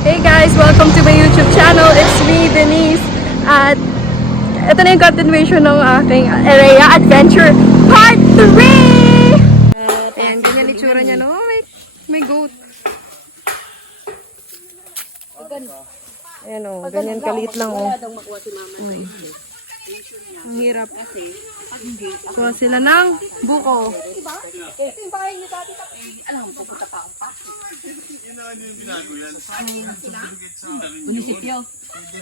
Hey guys, welcome to my YouTube channel. It's me, Denise. At ito na yung continuation ng aking area adventure part 3! Ayan, ganyan itsura niya, no? May goat. Ayan o, ganyan kaliit lang o. Ang hirap. Kuha sila ng buko. Munisipyo.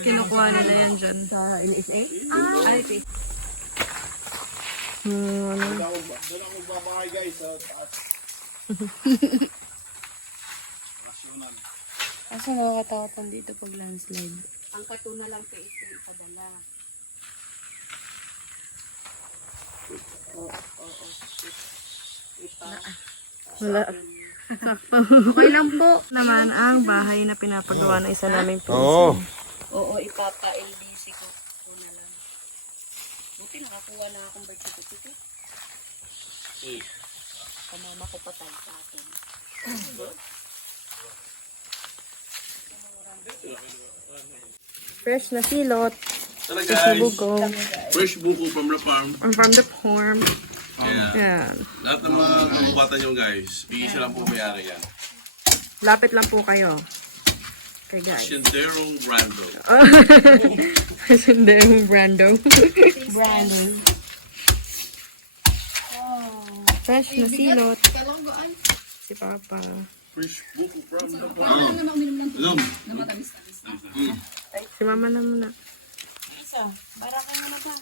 Kinukuha nila yan dyan. Sa NSA? Ay, okay. Kaso nakakatakot dito pag landslide. Ang katuna lang sa ito padala. Wala. Okay lang po naman ang bahay na pinapagawa ng isa naming Oo. Oo, ipapa-LBC ko. Una lang. Buti nakakuha na akong birth certificate. Kamama ko patay sa akin. fresh na silot. Tara Fresh na guys, buko. fresh buko from the farm. From the farm. Yeah. Yan. Lahat ng mga kababatan nyo guys, bigyan sila po mayari yan. Lapit lang po kayo. Okay guys. Shenderong Brando. Hindi yung Brando. Brandon. Fresh na silot. Si Papa. Fresh buko from the farm. Alam. Si Mama na muna. Isa, bara ka na ba?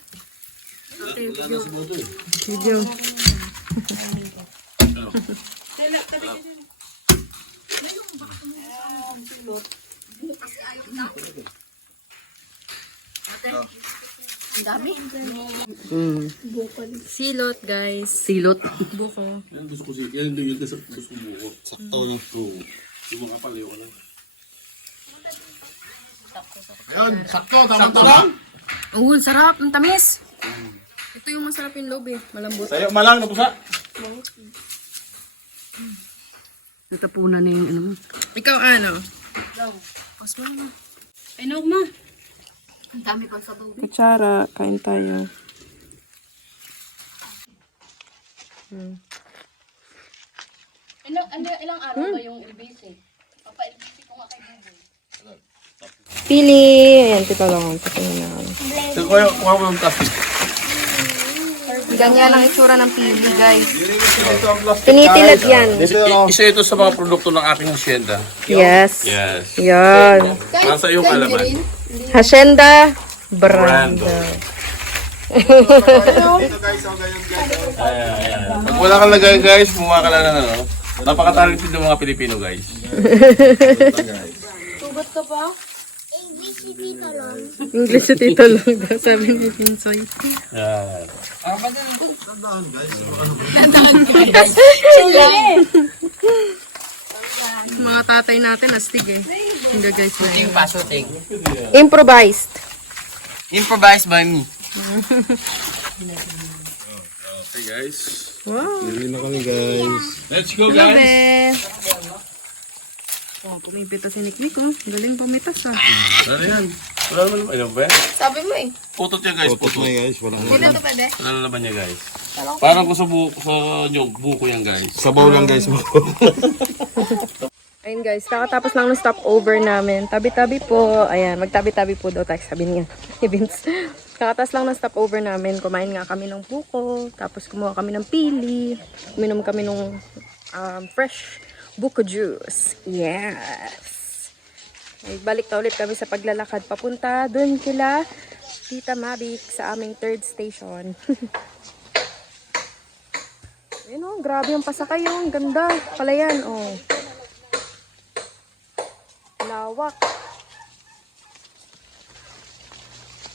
Okay, Wala na sa boto eh. video. Ano? Ang dami. Silot guys. Silot. Buko. Yan gusto ko siya. Yan yung gusto ko buko. Sakto na ito. Yung mga palayo ka na. Yan, sakto. Tama-tama. Ang sarap. Ang tamis. Ito yung masarap yung loob eh. Malambot. Sayo malang na pusa. Natapunan na yung ano mo. Ikaw ano? Pas mo na. Pinog mo. Ang dami pang sabaw. Kutsara. Kain tayo. Ilang araw ba yung LBC? Papa-LBC ko nga kay Buboy. Pili. Ayan, tito lang. Patingin na kami. Ito ko yung kuha mo ng tapis. Ganyan ang itsura ng pili guys. Tinitilad yan. Isa ito sa mga produkto ng ating hacienda. Yes. Yes. Yan. Nasa iyong alaman. Hacienda Brando. Pag wala kang lagay guys, mukha ka lang na ano. Napaka-talented ng mga Pilipino guys. Tugot ka pa? English sa tito lang. Sabi ni Pinsoy. Yan. Mga tatay natin astig eh. Hindi guys na yun. Pasuting. Improvised. Improvised by me. Okay guys. Wow. Let's go Love guys. it. Oh, pumipito si Niknik oh. Galing pumitas ah. Ano yan? Wala naman naman. Ano ba yan? Sabi mo eh. Putot yan guys. Putot. Hindi na ito pwede. Ano naman yan guys? Parang ko sa nyog, buko yan guys. Sabaw lang guys. Ayun guys, nakatapos lang ng stopover namin. Tabi-tabi po. Ayan, magtabi-tabi po daw tayo. Sabi niya. Ni Vince. Kakatapos lang ng stopover namin. Kumain nga kami ng buko. Tapos kumuha kami ng pili. Uminom kami ng fresh buko juice. Yes. Ay, balik na ulit kami sa paglalakad. Papunta dun kila Tita Mavic sa aming third station. Ayun oh, grabe yung pasakay yung ganda. Palayan oh. Lawak.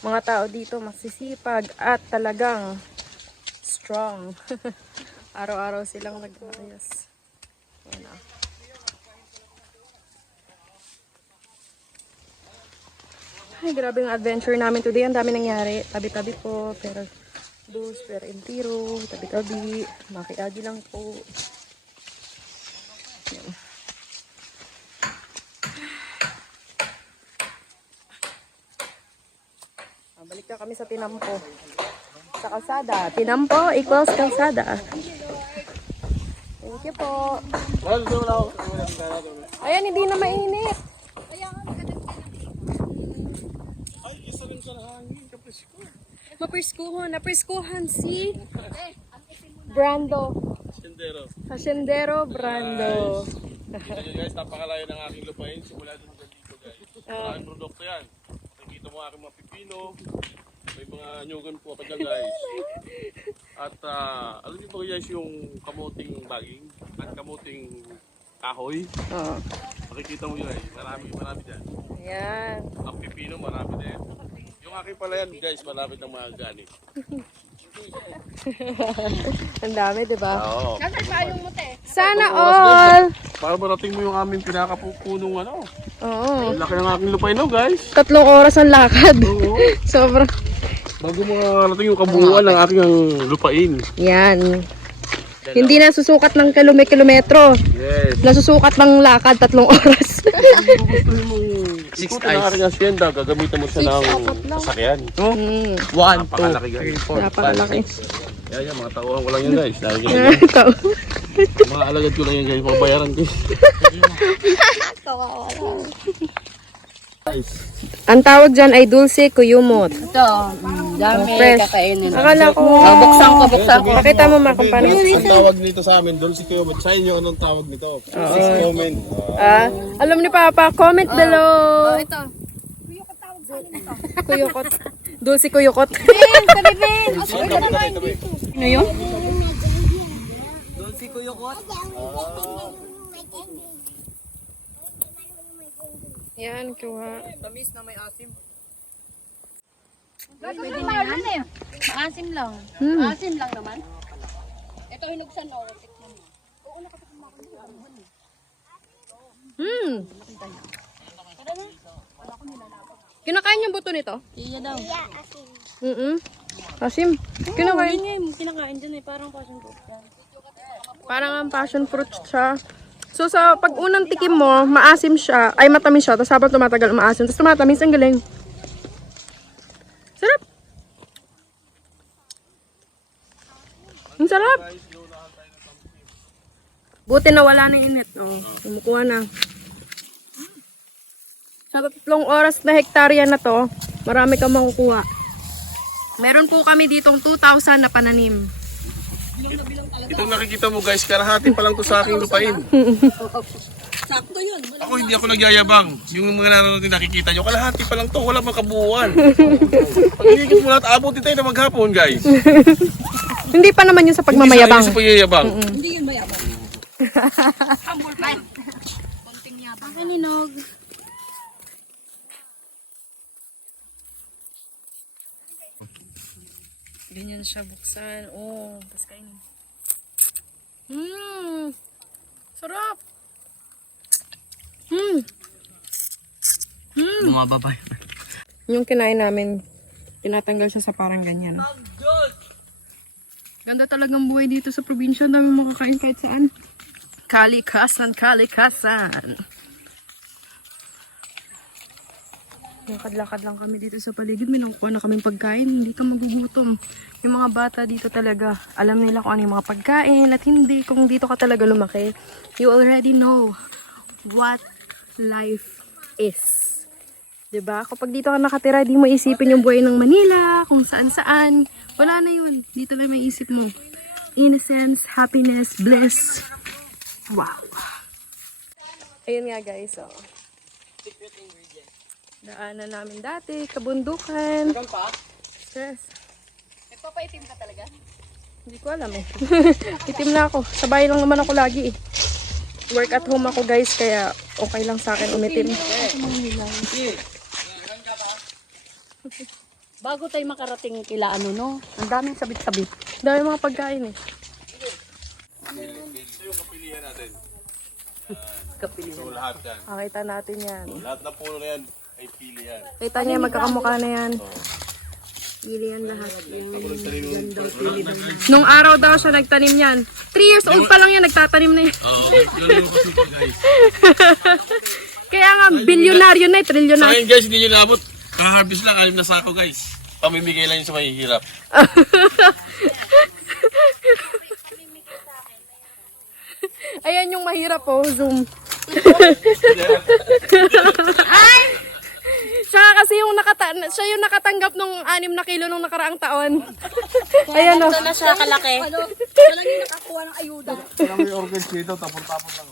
Mga tao dito masisipag at talagang strong. Araw-araw silang nag-ayos. Ayan ah. Ay, grabe yung adventure namin today. Ang dami nangyari. Tabi-tabi po. Pero dos, pero entero. Tabi-tabi. Makiagi lang po. Ayan. Balik na kami sa Tinampo. Sa kalsada. Tinampo equals kalsada. Thank you po. Ayan, hindi na mainit. Napriskuhan si Brando. Haciendero Brando. Kita nyo guys, napakalayo ng aking lupain. Simula doon hanggang dito guys. Maraming produkto yan. Nakikita mo aking mga pipino. May mga nyugan po pa dyan guys. At alam niyo ba guys yung kamuting baging at kamuting kahoy? Oo. Makikita mo yun guys. Marami dyan. Ayan. Ang pipino marami din. Yung aking palayan guys, malapit ng mga gani. Ang dami, di ba? Oo. Sana all! Para marating mo yung aming pinakapunong ano. Oo. Ang laki ng aking lupain no guys. 3 oras ang lakad. Oo. Sobrang. Bago marating yung kabuuan ng aking lupain. Yan. Hindi na susukat ng kilometro. Yes. Nasusukat ng lakad 3 oras. Gustuhin mong ikutin ang eyes. aking asyenda, gagamitan mo siya ng sasakyan. Hmm. 1, 2, Napakalaki guys. 3, 4, Napakalaki. 5, 6. Yan, mga tauhan ko lang yun guys. Dahil yan, Ito. mga alagad ko lang yan guys, mabayaran ko. Ang tawag dyan ay dulce kuyumot. Ito, dami Fresh. kakainin. Akala ko. Buksan ko. Pakita mo ma kung paano. Ang tawag nito sa amin, Dulce Kuyo, sa inyo anong tawag nito? Comment. Alam ni Papa, comment below. Ito. Kuyukot. Dulce kuyukot. Ano yun? Dulce Kuyukot. Yan, kuha. Tamis na may asim. Pwede na yan eh. Maasim lang. Maasim lang naman. Ito hinugsan mo. Tikman mo. Kinakain yung buto nito? Iya daw. Asim. Kinakain. Kinakain dyan eh. Parang passion fruit. Parang ang passion fruit siya. So sa pag unang tikim mo, maasim siya, ay matamis siya, tapos habang tumatagal maasim, tapos tumatamis, ang galing. Sarap. Ang sarap. Buti na wala na init. Oh, kumukuha na. Sa 3 oras na hektarya na to, marami kang makukuha. Meron po kami ditong 2,000 na pananim. Itong nakikita mo guys, karahati pa lang to sa aking lupain. Sakto yun. Ako hindi ako nagyayabang. Yung mga nanonood din nakikita nyo, kalahati pa lang to, wala mang kabuuan. Pag iigit mo lahat, abutin tayo na maghapon guys. Hindi pa naman yun sa pagmamayabang. Hindi sa pagyayabang. Hindi yun mayabang. Humble pa. Konting yabang. Kaninog. Ganyan siya buksan. Oh, tapos kainin. Sarap. Bumababa. Yung kinain namin, tinatanggal siya sa parang ganyan. Ganda talagang buhay dito sa probinsya. Dami makakain kahit saan. Kalikasan, kalikasan. Lakad-lakad lang kami dito sa paligid. May nakukuha na kaming pagkain. Hindi ka magugutom. Yung mga bata dito talaga, alam nila kung ano yung mga pagkain at hindi. Kung dito ka talaga lumaki, you already know what life is. Diba? Kapag dito ka nakatira, di mo isipin yung buhay ng Manila, kung saan-saan. Wala na yun. Dito lang may isip mo. Innocence, happiness, bliss. Wow. Ayun nga guys, oh. Daanan namin dati, kabundukan. Stress. Nagpapaitim ka talaga? Hindi ko alam eh. Itim na ako. Sa bahay lang naman ako lagi eh. Work at home ako guys, kaya okay lang sa akin umitim. Bago tayo makarating kila ano no, ang daming sabit-sabit. Dahil mga pagkain eh. Ito yung kapilihan natin. Kapilihan. So lahat yan. Makita natin yan. Lahat na puno na yan ay pili yan. Kita niya, magkakamukha na yan. Pili yan lahat. Nung araw daw siya nagtanim yan. 3 years old pa lang yan, nagtatanim na yan. Oo, yun kasi ito guys. Kaya nga, bilyonaryo na eh, Sa trilyonaryo. akin guys, hindi nyo naabot. Kaharvest lang, 6 na sako guys. Pamimigay lang yun sa mahihirap. Ayan yung mahirap po, zoom. Siya kasi yung siya yung nakatanggap ng 6 na kilo nung nakaraang taon. Ayan o. Ito na siya kalaki. Kaya may organs dito, tapon-tapon lang.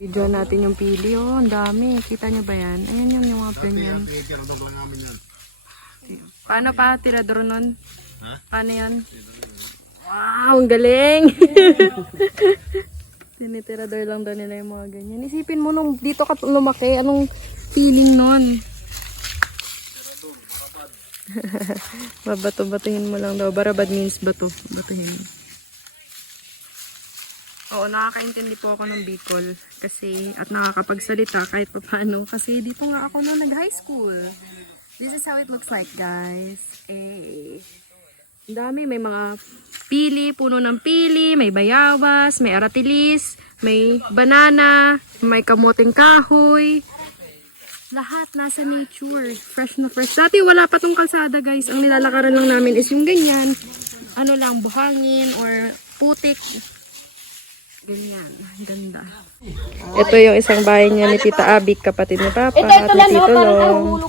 Video natin yung pili oh, ang dami. Kita nyo ba yan? Ayan yung mga ganyan. Tirador lang namin yan. Paano pa tirador nun? Ha? Paano yan? Wow, ang galing! Tinitirador lang daw nila yung mga ganyan. Isipin mo nung dito ka lumaki, anong feeling nun? Babato-batuhin mo lang daw. Barabad means bato. Batuhin. Oo, nakakaintindi po ako ng Bicol. Kasi, at nakakapagsalita kahit paano. Kasi dito nga ako nung nag-high school. This is how it looks like, guys. Eh. Ang dami, may mga pili, puno ng pili, may bayabas, may aratilis, may banana, may kamoting kahoy. Lahat nasa nature. Fresh na fresh. Dati wala pa tong kalsada, guys. Ang nilalakaran lang namin is yung ganyan. Ano lang, buhangin or putik. Ganyan. Ganda. Ito yung isang bahay niya ni Tita Abik, kapatid ni Papa at ni Tito Long.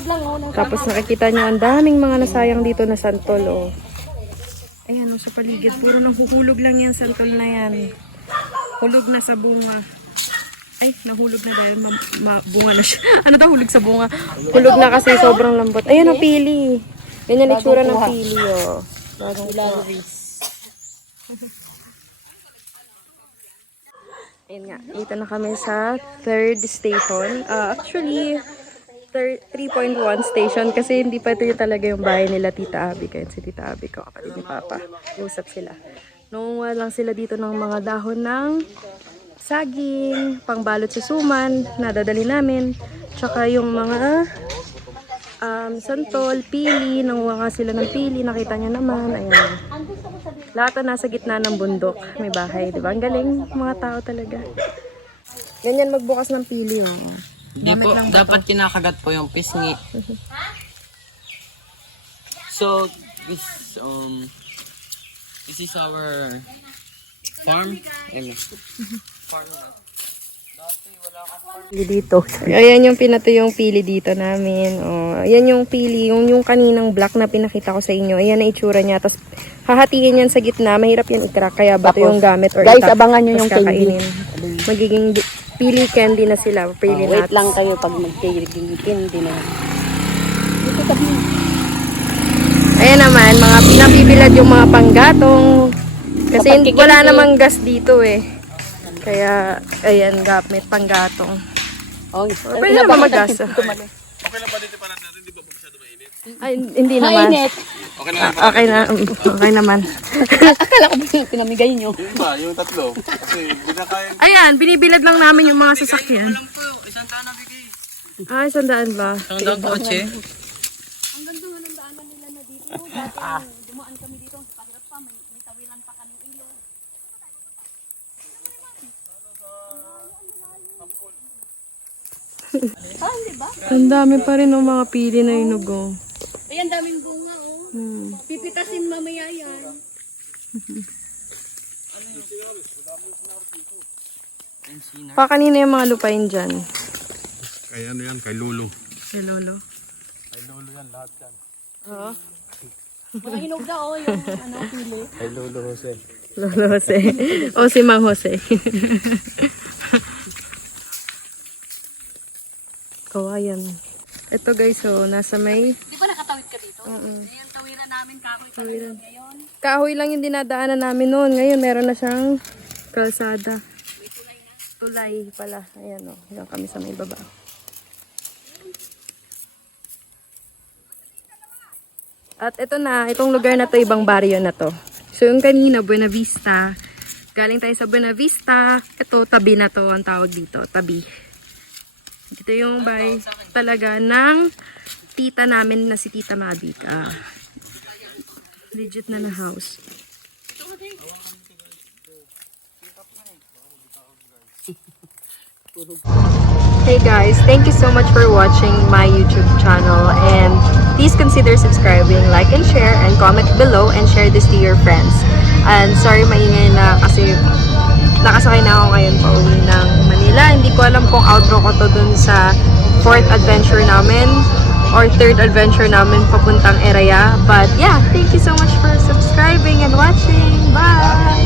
Tapos nakikita niyo ang daming mga nasayang dito na santol, oh. Ayan, oh, sa paligid. Puro nahuhulog lang yan, santol na yan. Hulog na sa bunga. Ay, nahulog na dahil bunga na siya. Ano daw hulog sa bunga? Hulog na kasi sobrang lambot. Ayan ang pili. Ganyan itsura ng pili, oh. Bagong Ayun nga, dito na kami sa 3rd station. Actually, 3.1 station kasi hindi pa ito yung talaga yung bahay nila Tita Abby. Kaya si Tita Abby ko, kapatid ni Papa. Usap sila. Nangunguha lang sila dito ng mga dahon ng saging, pangbalot sa suman, nadadali namin. Tsaka yung mga santol, pili, nanguha nga sila ng pili, nakita nyo naman. Ayan. Lahat na nasa gitna ng bundok. May bahay, di ba? Ang galing mga tao talaga. Ganyan magbukas ng pili, oh. Di po, dapat kinakagat po yung pisngi. So, this is our farm. Farm. Dito. Ayan yung pinatuyong pili dito namin. Oh, ayan yung pili, yung kaninang black na pinakita ko sa inyo. Ayan na itsura niya. Tapos hahatiin yan sa gitna. Mahirap yan i-crack. Kaya bato yung gamit or guys, itak. abangan nyo Tapos yung candy. kakainin. Magiging pili candy na sila. Pili Wait nuts. lang kayo pag mag-candy na. Dito tabi. Ayan naman, mga pinapibilad yung mga panggatong. Kasi Kapag kikinig wala eh. namang gas dito eh. Kaya, ayan, gamit panggatong. Oh, Pwede naman mag-gas. Okay lang ba dito para natin? Di ba masyado mainit? Ay, hindi naman. mainit. Okay lang ba? Okay na, okay naman. Akala ko ba pinamigay nyo? Yung ba? Yung tatlo. Kasi binakayan. Ayan, binibilad lang namin yung mga sasakyan. Isang taon na bigay. Ay, 100 ba? Isang taon kotse. Ang dami pa rin ng mga pili na inugo. Ayan, daming bunga, oh. Pipitasin mamaya yan. Pa kanina yung mga lupain dyan. Kaya ano yan, kay Lolo. Si Lolo. Kay Lolo yan, lahat yan. Oo. Mga hinog na, oh, yung ano, pili. Kay Lolo Jose. Lolo Jose. O si Mang Jose. Kawayan. Ito guys, oh, nasa may... Di ba nakatawid ka dito? Ayan, tawiran namin, kahoy pa rin ngayon. Kahoy lang yung dinadaanan namin noon. Ngayon, meron na siyang kalsada. May tulay na. Tulay pala. Ayan, oh. Yan kami sa may baba. At ito na, itong lugar na to, ibang baryo na to. So, yung kanina, Buena Vista. Galing tayo sa Buena Vista. Ito, tabi na to, ang tawag dito. Tabi. Dito yung bahay talaga ng tita namin na si Tita Mabika. Legit na house. Hey guys, thank you so much for watching my YouTube channel and please consider subscribing, like and share, and comment below and share this to your friends. And sorry maingay na kasi nakasakay na ako ngayon pa uwi ng Manila. Hindi ko alam kung outro ko to dun sa 4th adventure namin or 3rd adventure namin papuntang Eraya. But yeah, thank you so much for subscribing and watching. Bye!